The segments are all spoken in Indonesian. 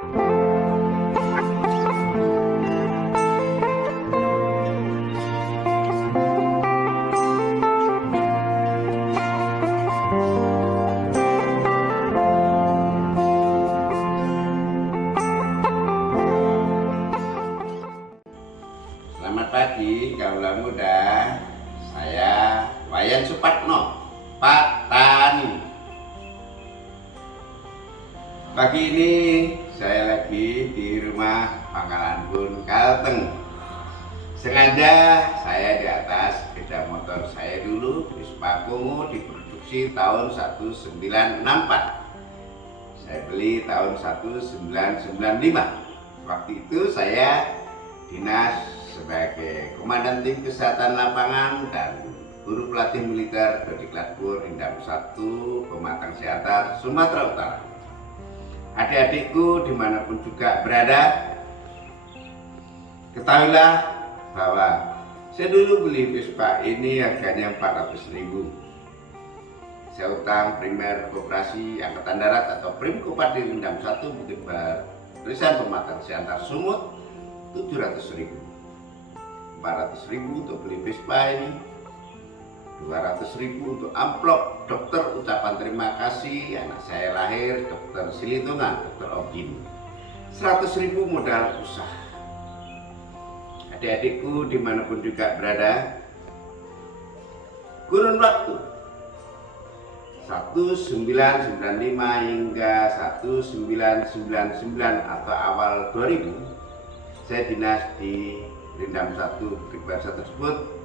Selamat pagi kaula muda. Saya Wayan Supatno, Pak Tani. Pagi ini saya lagi di rumah Pangkalan Bun, Kalteng. Sengaja saya di atas sepeda motor saya dulu, Vespa Kongo, diproduksi tahun 1964. Saya beli tahun 1995. Waktu itu saya dinas sebagai Komandan Tim Kesehatan Lapangan dan Guru Pelatih Militer Dodiklatpur Indam 1 Pematang Siantar, Sumatera Utara. Adik-adikku dimanapun juga berada, ketahuilah bahwa saya dulu beli Vespa ini harganya 400.000. Saya utang primer Koperasi Angkatan Darat atau Primkopad di Indam 1 Bukit Bar, tulisan Pematang Siantar, Sumut, 700.000. 400.000 untuk beli Vespa ini, 200.000 untuk amplop dokter ucapan terima kasih anak saya lahir, dokter Silitonga, dokter Objin, 100.000 modal usaha. Adik-adikku dimanapun juga berada, kurun waktu 1995 hingga 1999 atau awal 2000, saya dinas di Rindam 1 Bukit Bar tersebut.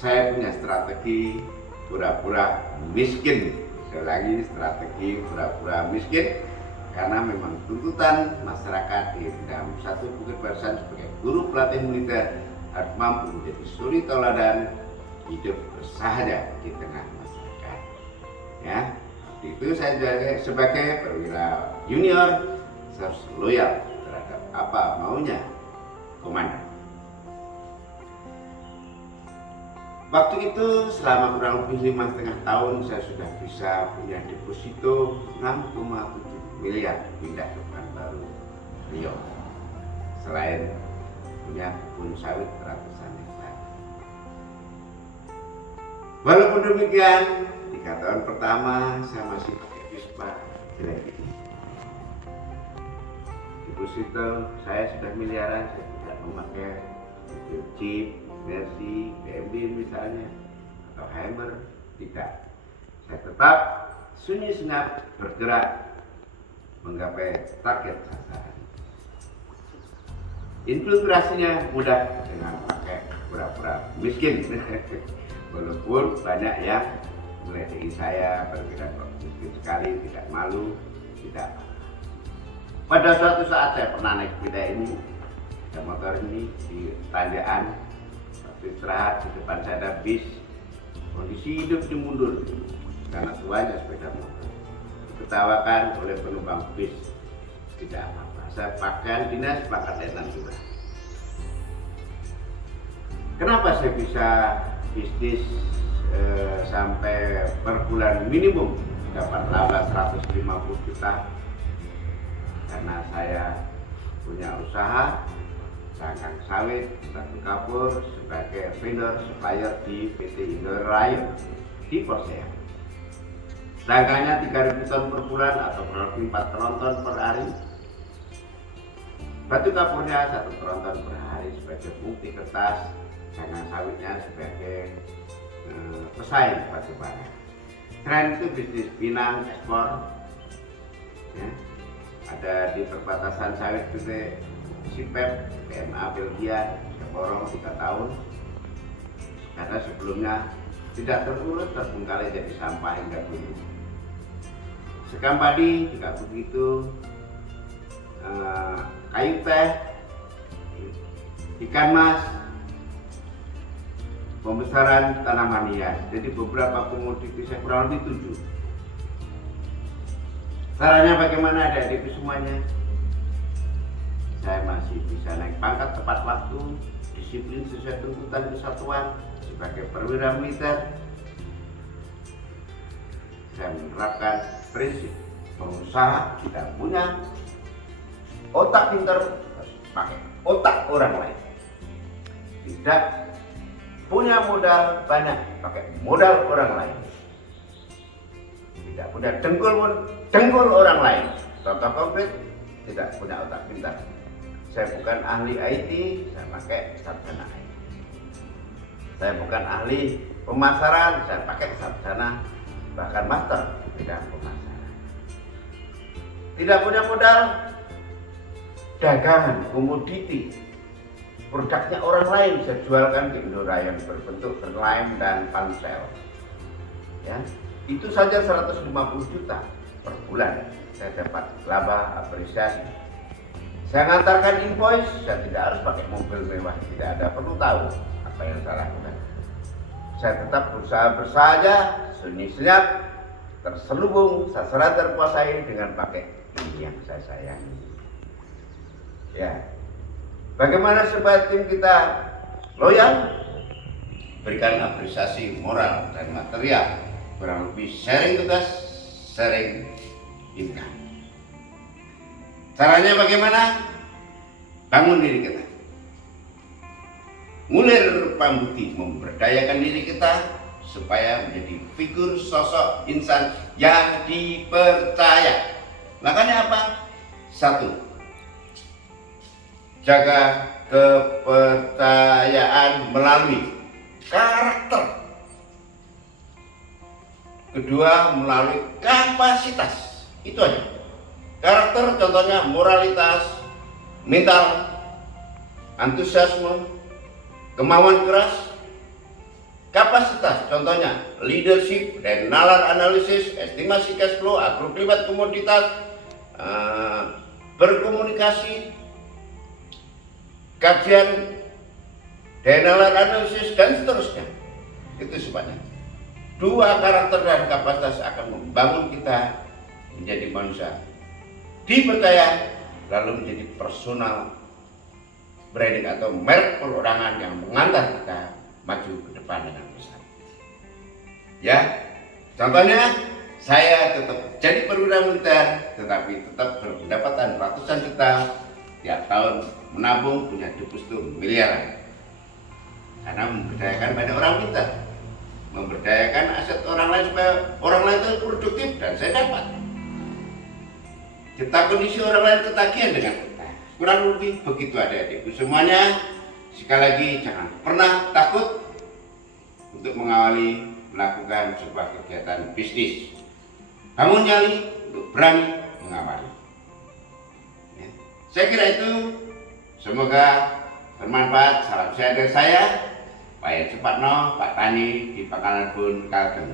Saya punya strategi pura-pura miskin. Sekali lagi, strategi pura-pura miskin, karena memang tuntutan masyarakat di Rindam 1 Bukit Bar sebagai guru pelatih militer harus mampu menjadi suri tauladan hidup bersahaja di tengah masyarakat. Ya, waktu itu saya sebagai perwira junior harus loyal terhadap apa maunya komandan. Waktu itu selama kurang lebih 5,5 tahun saya sudah bisa punya deposito 6,7 miliar pindah ke Pekanbaru, Riau. Selain punya kebun sawit ratusan hektar. Walaupun demikian, 3 tahun pertama saya masih pakai Vespa jelek ini. Deposito saya sudah miliaran, saya tidak memakai Jeep, Mercy, BMW misalnya, atau Hammer, tidak. Saya tetap sunyi senyap bergerak menggapai target sasaran. Infiltrasinya mudah dengan pakai pura-pura miskin. Walaupun banyak yang meledeki saya, berpikiran miskin sekali, tidak malu, tidak. Pada suatu saat saya pernah naik sepeda ini, sepeda motor ini di tanjakan, waktu istirahat di depan saya ada bis, kondisi hidup mundur karena tuanya sepeda motor. Diketawakan oleh penumpang bis, tidak apa-apa. Saya pakaian dinas pangkat letnan juga. Kenapa saya bisa bisnis sampai per bulan minimum dapat laba 150 juta? Karena saya punya usaha dagang sawit, batu kapur sebagai vendor supplier di PT Indorayu di Porsea. Dagangnya 3.000 ton per bulan atau kurang lebih 4 tronton per hari. Batu kapurnya 1 tronton per hari sebagai bukti kertas, dagang sawitnya sebagai pesaing batu bara. Selain itu bisnis pinang ekspor, ya, ada di perbatasan sawit gede Sipep, PMA Belgia, saya borong 3 tahun karena sebelumnya tidak terurus, terbengkalai jadi sampah hingga dulu. Sekam padi juga begitu, kayu teh, ikan mas, pembesaran tanaman hias. Jadi beberapa komoditi saya kurang lebih 7. Caranya bagaimana adik-adik semuanya? Saya masih bisa naik pangkat tepat waktu, disiplin sesuai tuntutan kesatuan sebagai perwira militer. Saya menerapkan prinsip pengusaha tidak punya otak pintar, pakai otak orang lain. Tidak punya modal banyak, pakai modal orang lain. Tidak punya dengkul pun dengkul orang lain. Contoh konkret, tidak punya otak pintar. Saya bukan ahli IT, saya pakai sarjana IT. Saya bukan ahli pemasaran, saya pakai sarjana bahkan master di bidang pemasaran. Tidak punya modal dagangan, komoditi, produknya orang lain saya jualkan di Indoraya yang berbentuk berlem dan pansel. Ya, itu saja 150 juta per bulan saya dapat laba apresiasi. Saya ngantarkan invoice, saya tidak harus pakai mobil mewah, tidak ada perlu tahu apa yang saya lakukan. Saya tetap berusaha bersahaja, sunyi senyap, terselubung, sasaran terkuasai dengan pakai ini yang saya sayangi. Ya, bagaimana supaya tim kita loyal? Berikan apresiasi moral dan material, kurang lebih sharing tugas, sharing income. Caranya bagaimana? Bangun diri kita. Ngulir pamudi, memberdayakan diri kita supaya menjadi figur sosok insan yang dipercaya. Makanya apa? 1. Jaga kepercayaan melalui karakter. 2. Melalui kapasitas. Itu aja. Karakter contohnya moralitas, mental, antusiasme, kemauan keras. Kapasitas contohnya leadership dan nalar analisis, estimasi cash flow, agroklimat komoditas, berkomunikasi, kajian dan nalar analisis dan seterusnya. Itu sifatnya. 2 karakter dan kapasitas akan membangun kita menjadi manusia dipercaya, lalu menjadi personal branding atau merek perorangan yang mengantar kita maju ke depan dengan besar. Ya, contohnya saya tetap jadi perwira militer, tetapi tetap berpendapatan ratusan juta tiap tahun, menabung, punya deposito miliaran. Karena memberdayakan banyak orang pintar, memberdayakan aset orang lain supaya orang lain itu produktif dan saya dapat. Kita kondisi orang lain ketagihan dengan kita. Kurang lebih begitu adik-adikku semuanya. Sekali lagi jangan pernah takut untuk mengawali melakukan sebuah kegiatan bisnis. Bangun nyali untuk berani mengawali. Ya. Saya kira itu. Semoga bermanfaat. Salam sehat dari saya, Pak Supatno, Pak Tani di Pangkalan Bun, Kalteng.